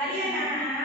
Mari anak-anak.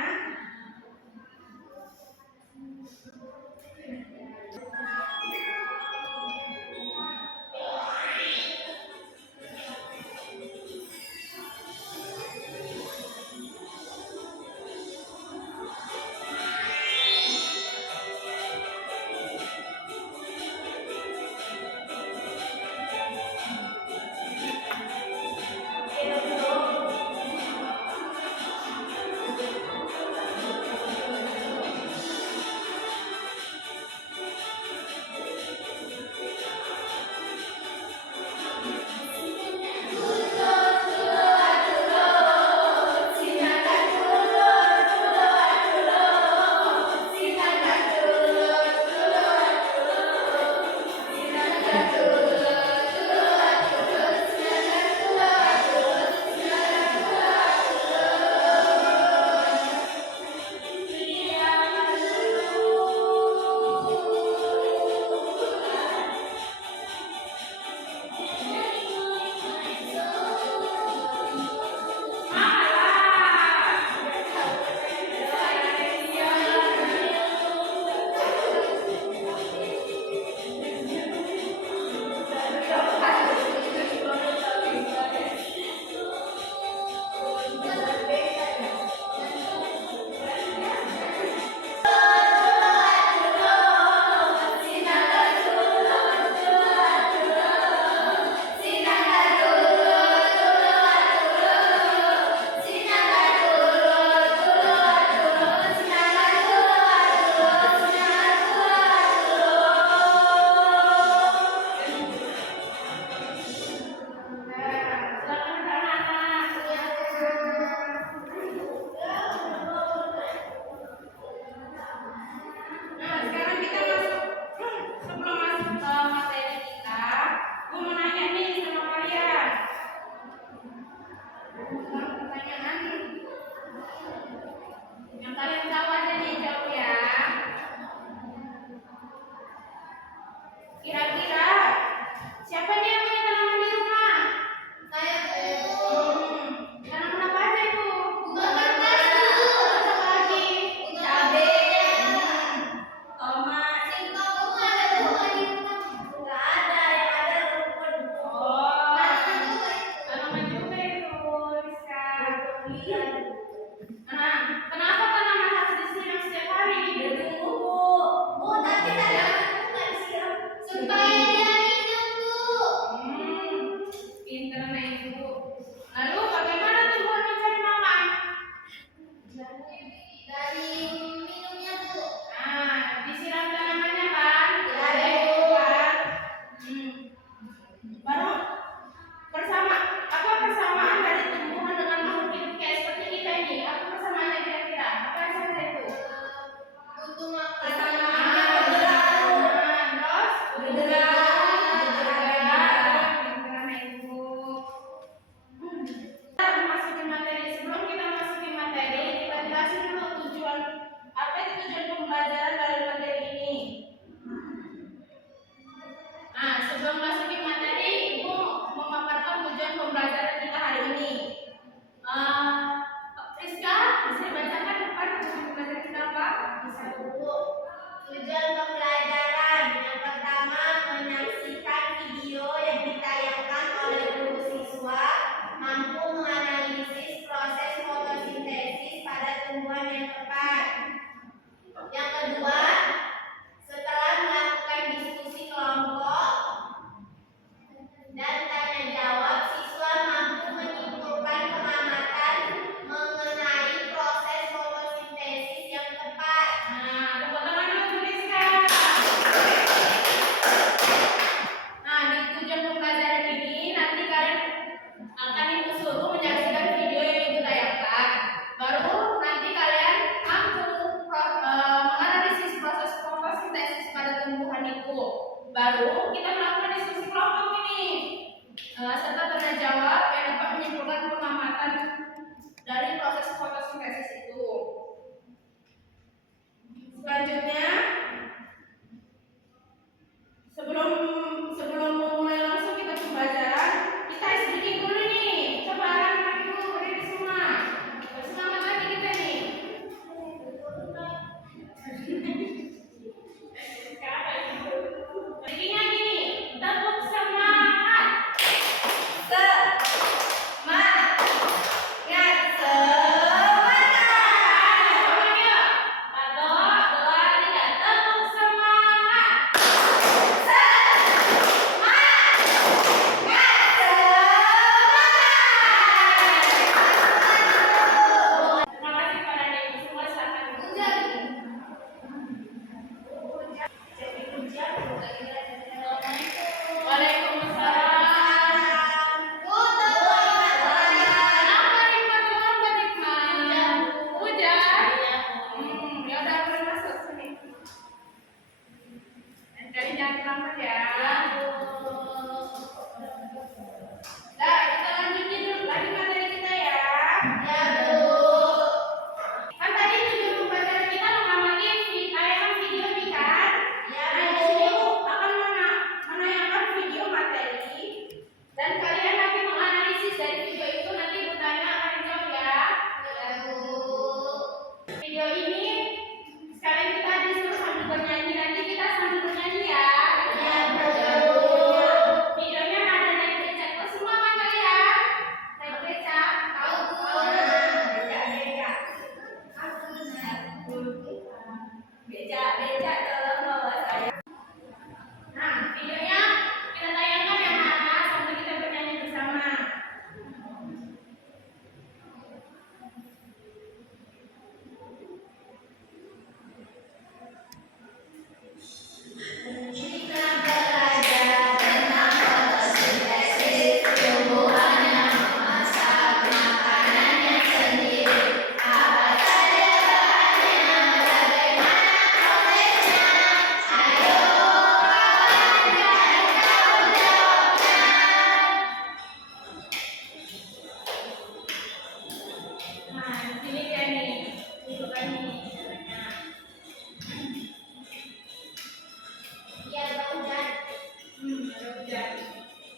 Kira-kira siapa nih yang punya tanaman di rumah? Saya Bu. Tanaman apa aja Bu? Bunga kertas Bu. Terus apa lagi? Cabe. Tomat. Singkong Bu, ada bunga di rumah? Enggak ada, yang ada rumput Bu. Oh. Tanaman juga itu, Rizka. Nah, kenapa tanaman harus disiram setiap hari? Biar tumbuh Bu. Bu, tapi tanaman nggak disiram supaya dia hidup Bu. Pinter nih Bu. Lalu bagaimana tumbuhan mencari makan? Dari minumnya Bu. Nah, disiram tanamannya kan? Dari kan? Baru persamaan dari tumbuhan dengan makhluk hidup kayak seperti kita ini. Apa persamaannya kira-kira? Apa saja itu? Untuk makan. Sebelum masukin materi, Ibu memaparkan tujuan pembelajaran kita hari ini. Rizka, bisa dibacakan depan tujuan pembelajaran kita apa? Bisa Bu. Tujuan pembelajaran yang pertama, menyaksikan video yang ditayangkan oleh guru siswa mampu menganalisis proses fotosintesis pada tumbuhan yang tepat. Yang kedua, setelah melakukan diskusi kelompok dan tanya jawab, siswa mampu menyimpulkan pengamatan mengenai proses fotosintesis yang tepat. Nah, tepuk tangan dulu Rizka. Nah, di tujuan pembelajaran ini nanti kalian akan Ibu suruh menyaksikan video yang Ibu tayangkan. Baru nanti kalian mampu menganalisis proses fotosintesis pada tumbuhan itu. Baru kita melakukan diskusi kelompok ini serta tanya jawab yang dapat menyimpulkan pengamatan dari proses fotosintesis itu. Selanjutnya, sebelum memulai langsung kita pembelajaran, kita sedikit dulu nih. Coba anak-anak Ibu berdiri semua. Bersemangat lagi kita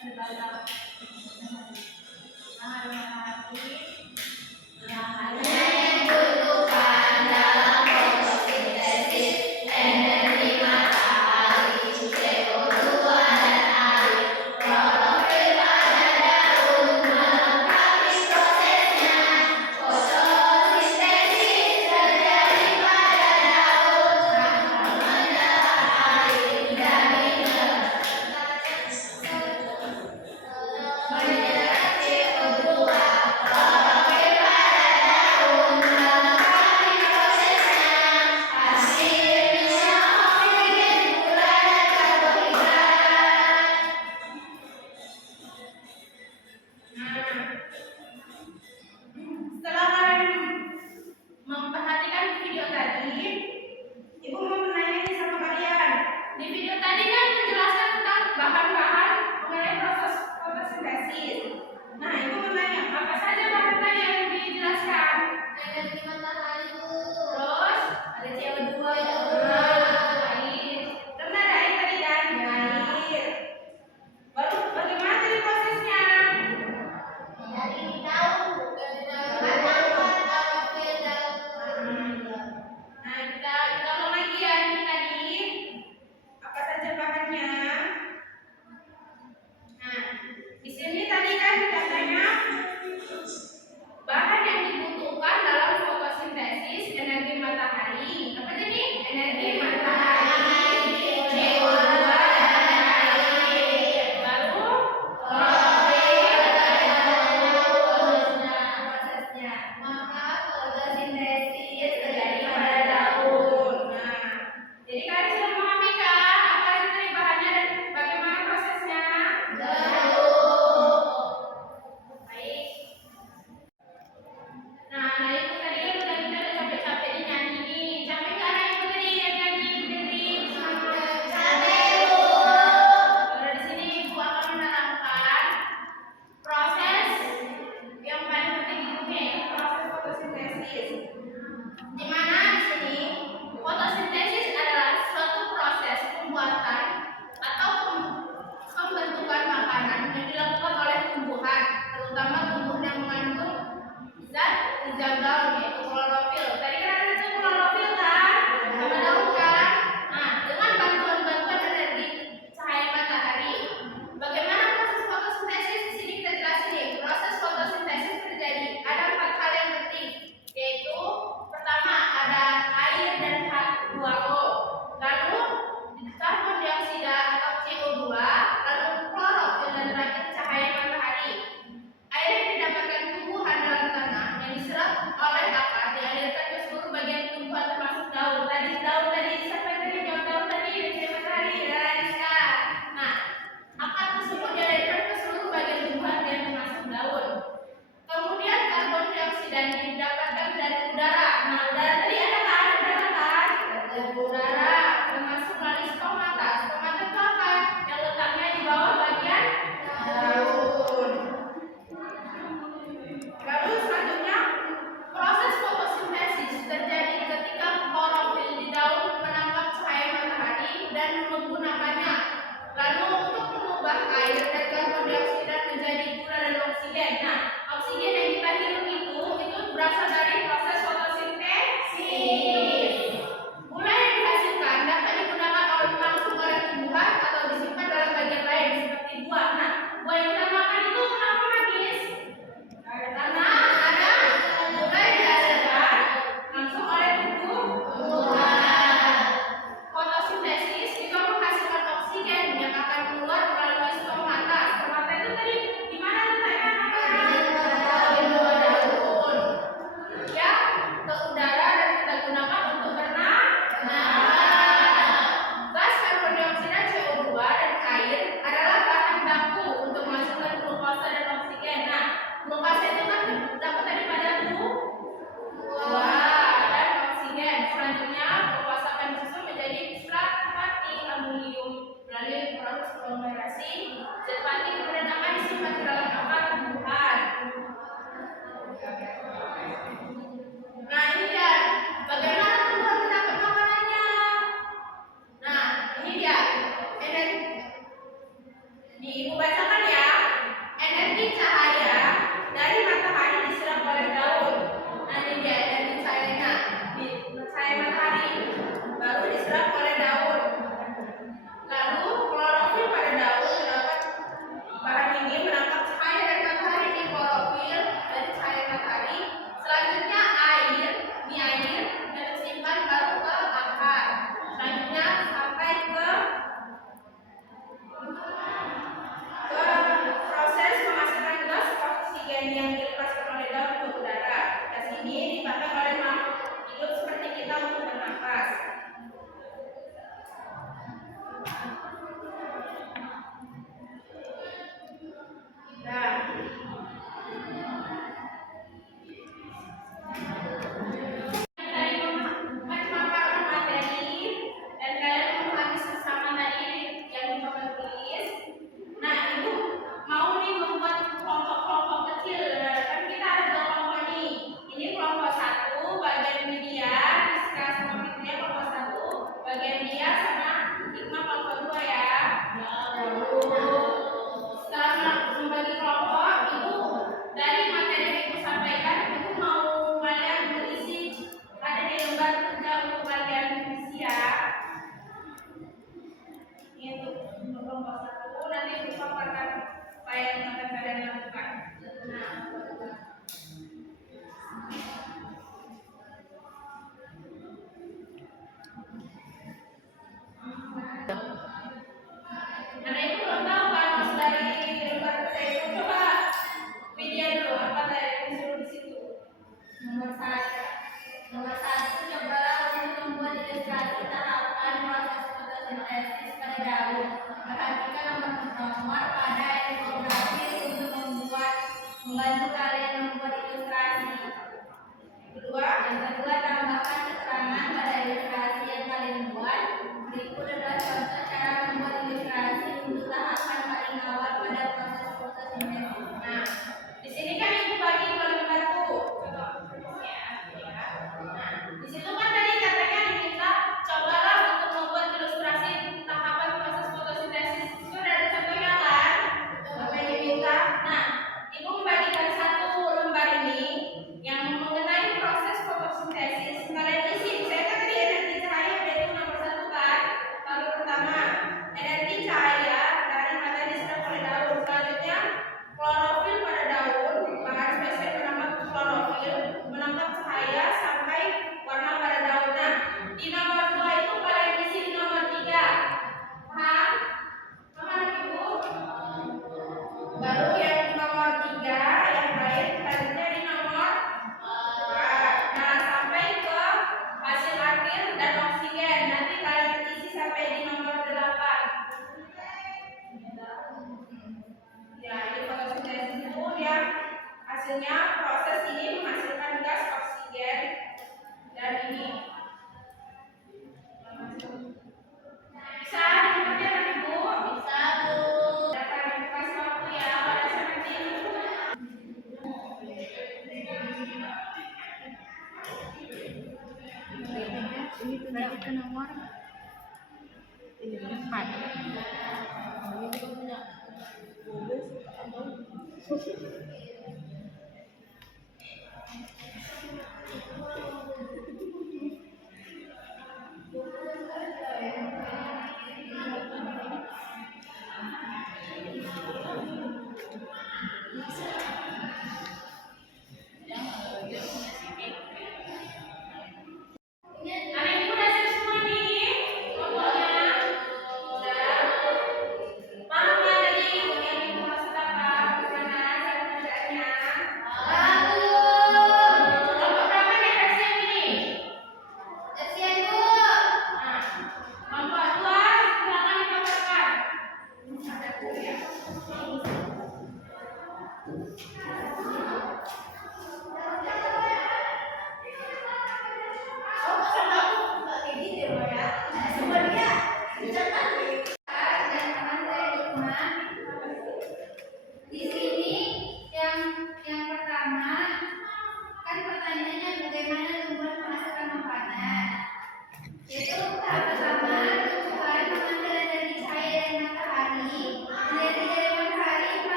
terbatas. Nah, matahari Hanya dibutuhkan dalam fotosintesis energi matahari, CO2 dan air. Klorofil pada daun melengkapi prosesnya. Fotosintesis terjadi pada daun tanpa menyerap air dan mineral. Menyerap CO2. Klorofil pada daun energi cahaya dari matahari diserap oleh daun. Nah, ini dia energi cahayanya. Di cahaya matahari baru diserap oleh daun. Lalu klorofil pada daun terdapat bahan ini menangkap cahaya dari matahari di klorofil dari cahaya matahari. Selanjutnya air, ini air yang tersimpan baru ke akar. Selanjutnya sampai ke proses penghasilkan gas oksigen yang dilepaskan oleh daun ke udara. Gas ini dipakai oleh makhluk hidup seperti kita untuk bernafas. Nah, dari memaparkan materi dan kalian memahami sesama tadi yang dicoba tulis. Nah, ibu mau nih membuat kelompok-kelompok kecil. Kan kita ada 2 kelompok nih. Ini kelompok 1 bagian media, Rizka sama Fitria kelompok 1, bagian dia sama Hikmah kelompok 2 ya. Setelah membagi kelompok, ibu dari materi yang ibu sampaikan, ibu mau kalian mengisi ada di lembar kerja untuk kalian isi ya. Ini untuk kelompok 1, nanti ibu paparkan apa yang akan kalian lakukan. Nah, karena ibu belum tahu kan mas dari lembar kerja itu, coba video dulu apa tadi yang disuruh di situ. Nomor 1, cobalah untuk membuat ilustrasi tahapan proses fotosintesis pada daun. Perhatikan nomor pada infografis untuk membantu kalian membuat ilustrasi. Yang kedua, tambahkan keterangan pada ilustrasi yang kalian buat. Berikut adalah contoh cara membuat ilustrasi untuk tahapan paling awal pada proses fotosintesis. Nah, di sini kan ibu bagi ke lembar tuh. Nah, di situ kan tadi katanya diminta cobalah untuk membuat ilustrasi tahapan proses fotosintesis. Itu udah ada contohnya kan? Apa yang diminta? Nah, ibu membagikan 1 lembar ini yang mengenai proses fotosintesis. Kalian isi. Saya kan tadi energi cahaya itu nomor 1 kan? Lalu pertama, energi cahaya dari matahari diserap oleh daun. Selanjutnya, klorofil pada daun, bahan spesial bernama klorofil, menangkap cahaya sampai warna pada daun. Nah, di nomor 2 itu kalian isi di nomor 3. Paham? Paham ibu? Baru yang nomor 3 yang lain selanjutnya di nomor 4. Nah, sampai ke hasil akhir dan oksigen. Nanti kalian isi sampai di nomor 8. Ya, ini fotosintesis itu yang hasilnya proses ini menghasilkan gas oksigen dan ini. Bisa dimengerti kan ibu? Bisa, Bu. Akan kasih waktu ya pada nanti. Ini berarti ke nomor ini 4. Ini juga punya 12 atau Anak ibu udah siap semua nih? Fotonya? Udah. Paham nggak tadi yang ibu maksud apa? Bagaimana cara mengerjakan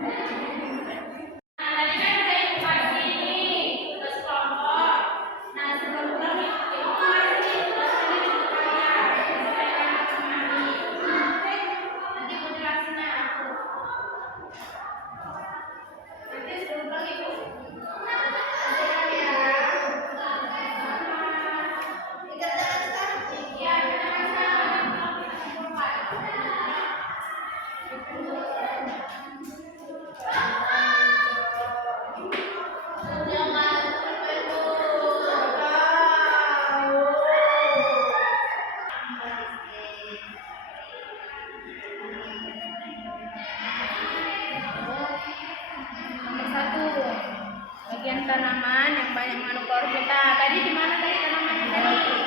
tadi kan udah ibu kasih nih tugas kelompok. Nah sebelum pulang ibu kasih tugas ini ke kalian supaya kalian memahami. Oke, nanti ibu jelasin ya. Nanti sebelum pulang ibu kasihkan ya. Iya, kita nomor 1, bagian tanaman yang banyak mengandung kloropita. Tadi di mana tadi tanamannya tadi?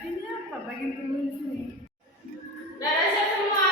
Ini apa bagian turun sini? Udah siap semua?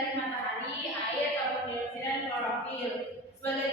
dari matahari, air, karbon dioksida, dan klorofil. Sebagai